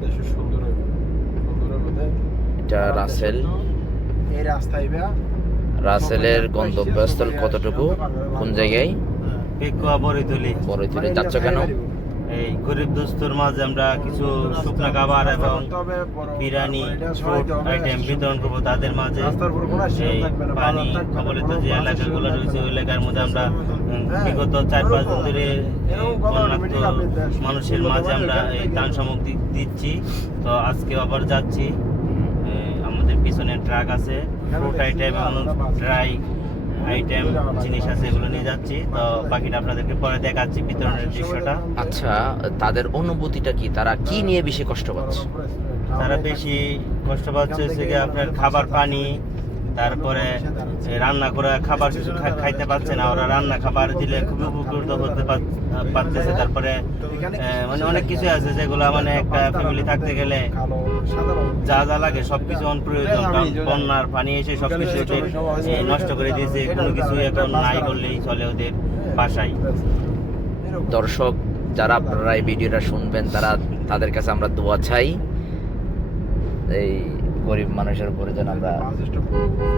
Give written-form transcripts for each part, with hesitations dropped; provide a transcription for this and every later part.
দেশের সুন্দর সুন্দরের মধ্যে এটা রাসেল। এই রাস্তায় রাসেলের গন্তব্যস্থল কতটুকু, কোন জায়গায়? পেকুয়া বড়ইতলি। বড়ইতলি যাচ্ছ কেন? এই গরিব দুস্থর মাঝে আমরা কিছু শুকনা খাবার এবং বিরিয়ানি ফুড আইটেম বিতরণ করবো তাদের মাঝে। এই পানি কবলিত যে এলাকাগুলো রয়েছে ওই এলাকার মধ্যে আমরা বিগত 4-5 দিন ধরে বন্যাক্ত মানুষের মাঝে আমরা এই ত্রাণ সামগ্রী দিচ্ছি। তো আজকে আবার যাচ্ছি, আমাদের পিছনে ট্রাক আছে, ফ্রুট আইটেম এবং ড্রাই আইটেম জিনিস আছে, এগুলো নিয়ে যাচ্ছি। তো বাকিটা আপনাদেরকে পরে দেখাচ্ছি বিতরণের দৃশ্যটা। আচ্ছা, তাদের অনুভূতিটা কি? তারা কি নিয়ে বেশি কষ্ট পাচ্ছে? তারা বেশি কষ্ট পাচ্ছে হচ্ছে কি আপনার খাবার পানি, তারপরে রান্না করা খাবার কিছু খাইতে পাচ্ছে না। ওরা রান্না খাবার দিলে খুবই উপকৃত হতে পারতেছে। তারপরে মানে অনেক কিছু আছে যেগুলো মানে একটা ফ্যামিলি থাকতে গেলে যা যা লাগে সবকিছু প্রয়োজন। বন্যার পানি এসে সবকিছু নষ্ট করে দিয়েছে, কোনো কিছু এখন নাই বললেই চলে ওদের বাসায়। দর্শক যারা আপনারা এই ভিডিওটা শুনবেন তাদের কাছে আমরা দোয়া চাই, এই গরিব মানুষের উপরে যেন আমরা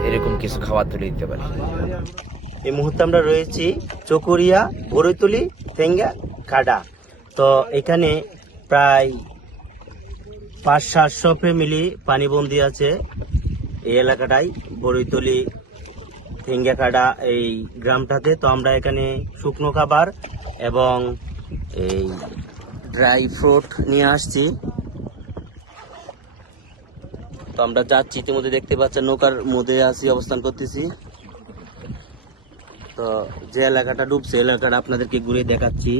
এরকম কিছু খাবার তুলে দিতে পারি। এই মুহূর্তে আমরা রয়েছি চকরিয়া বড়ইতলি ঠেঙ্গা খাডা। তো এখানে প্রায় 500-700 ফ্যামিলি পানিবন্দী আছে এই এলাকাটাই, বড়ইতলি ঠেঙ্গা খাডা এই গ্রামটাতে। তো আমরা এখানে শুকনো খাবার এবং এই ড্রাই ফ্রুট নিয়ে আসছি। তো আমরা যাচ্ছি, ইতিমধ্যে দেখতে পাচ্ছেন নৌকার মধ্যে আছি, অবস্থান করতেছি। তো যে এলাকাটা ডুবছে এলাকাটা আপনাদেরকে ঘুরে দেখাচ্ছি।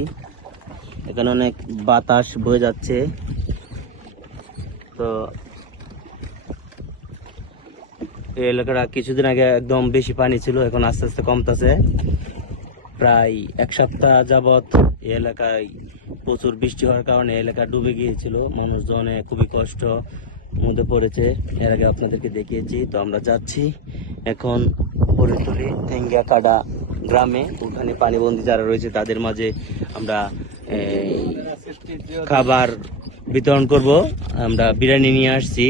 এখানে অনেক বাতাস বয়ে যাচ্ছে। তো এই এলাকাটা কিছুদিন আগে একদম বেশি পানি ছিল, এখন আস্তে আস্তে কমতেছে। প্রায় 1 সপ্তাহ যাবৎ এই এলাকায় প্রচুর বৃষ্টি হওয়ার কারণে এলাকা ডুবে গিয়েছিল, মানুষজনে খুবই কষ্ট মধ্যে পড়েছে। এর আগে আপনাদেরকে দেখিয়েছি। তো আমরা যাচ্ছি এখন বড়ইতলি ঠেঙ্গা খাডা গ্রামে, ওখানে পানিবন্দী যারা রয়েছে তাদের মাঝে আমরা খাবার বিতরণ করব। আমরা বিরিয়ানি নিয়ে আসছি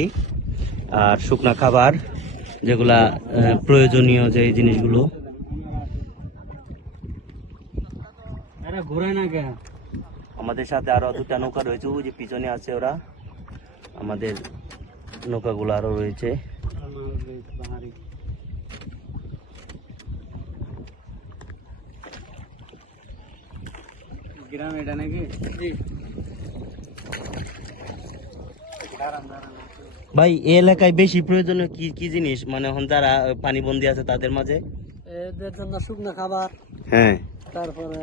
আর শুকনা খাবার, যেগুলা প্রয়োজনীয় যে জিনিসগুলো। আমাদের সাথে আরো 2টা নৌকা রয়েছে, ওই যে পিছনে আছে ওরা, আমাদের নৌকাগুলো আরো রয়েছে। গ্রাম এটা নাকি? ভাই এই এলাকায় বেশি প্রয়োজনীয় কি কি জিনিস, মানে এখন যারা পানিবন্দী আছে তাদের মাঝে? এদের জন্য শুকনো খাবার, হ্যাঁ, তারপরে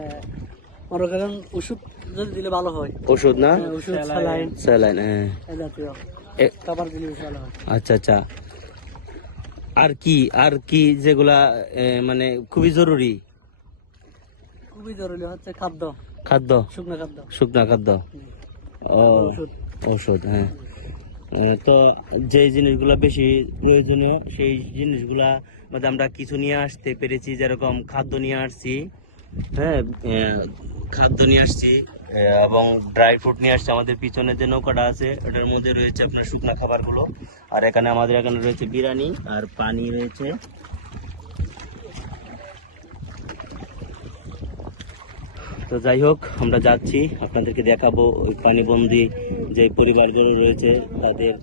মনে করেন ওষুধ যদি দিলে ভালো হয়। ওষুধ না? ওষুধ, স্যালাইন, স্যালাইন, হ্যাঁ, এই জাতীয় খাবার দিলে ভালো হয়। আচ্ছা আচ্ছা। আর কি যেগুলা মানে খুবই জরুরি? খুবই জরুরি হচ্ছে খাদ্য, শুকনো খাদ্য। শুকনা খাদ্য, ওষুধ, ঔষধ, হ্যাঁ। তো যে জিনিসগুলো বেশি প্রয়োজনীয় সেই জিনিসগুলা মধ্যে আমরা কিছু নিয়ে আসতে পেরেছি, যেরকম খাদ্য নিয়ে আসছি, হ্যাঁ, খাদ্য নিয়ে আসছি এবং ড্রাই ফ্রুট নিয়ে আসছি। আমাদের পিছনে যে নৌকাটা আছে ওটার মধ্যে রয়েছে আপনার শুকনা খাবারগুলো, আর আমাদের এখানে রয়েছে বিরিয়ানি আর পানি রয়েছে। তো যাই হোক, আমরা যাচ্ছি, আপনাদেরকে দেখাবো ওই পানিবন্দী যে পরিবারগুলো রয়েছে তাদের।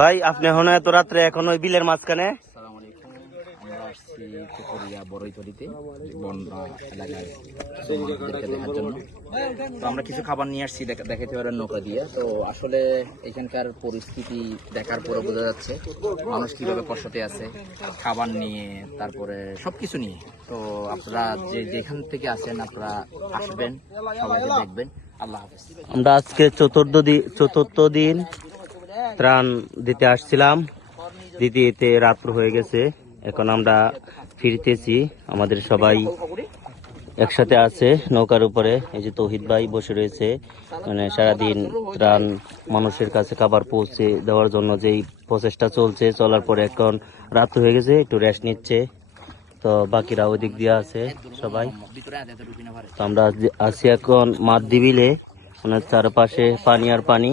ভাই আপনি এখন এত রাত্রে এখন ওই বিলের মাঝখানে? আমরা আসছি চকরিয়া বড়ইতলিতে বন্যা এলাকায় দেখার জন্য। তো আমরা কিছু খাবার নিয়ে আসছি দেখাতে পারেন নৌকা দিয়ে। তো আসলে এখানকার পরিস্থিতি দেখার পরে বোঝা যাচ্ছে মানুষ কিভাবে কষ্টতে আছে, খাবার নিয়ে, তারপরে সবকিছু নিয়ে। তো আপনারা যেখান থেকে আসেন আপনারা আসবেন, সবাইকে দেখবেন। আল্লাহ হাফেজ। আমরা আজকে চতুর্থ দিন ত্রাণ দিতে আসছিলাম, দিতে দিতে রাত্র হয়ে গেছে। এখন আমরা ফিরতেছি। আমাদের সবাই একসাথে আছে নৌকার উপরে। এই যে তৌহিদ ভাই বসে রয়েছে, মানে সারাদিন ত্রাণ মানুষের কাছে খাবার পৌঁছে দেওয়ার জন্য যেই প্রচেষ্টা চলছে, চলার পরে এখন রাত হয়ে গেছে, একটু রেস্ট নিচ্ছে। তো বাকিরা ওই দিক দিয়ে আছে সবাই। তো আমরা আছি এখন মাঠ দিবিলে, মানে চারপাশে পানি আর পানি।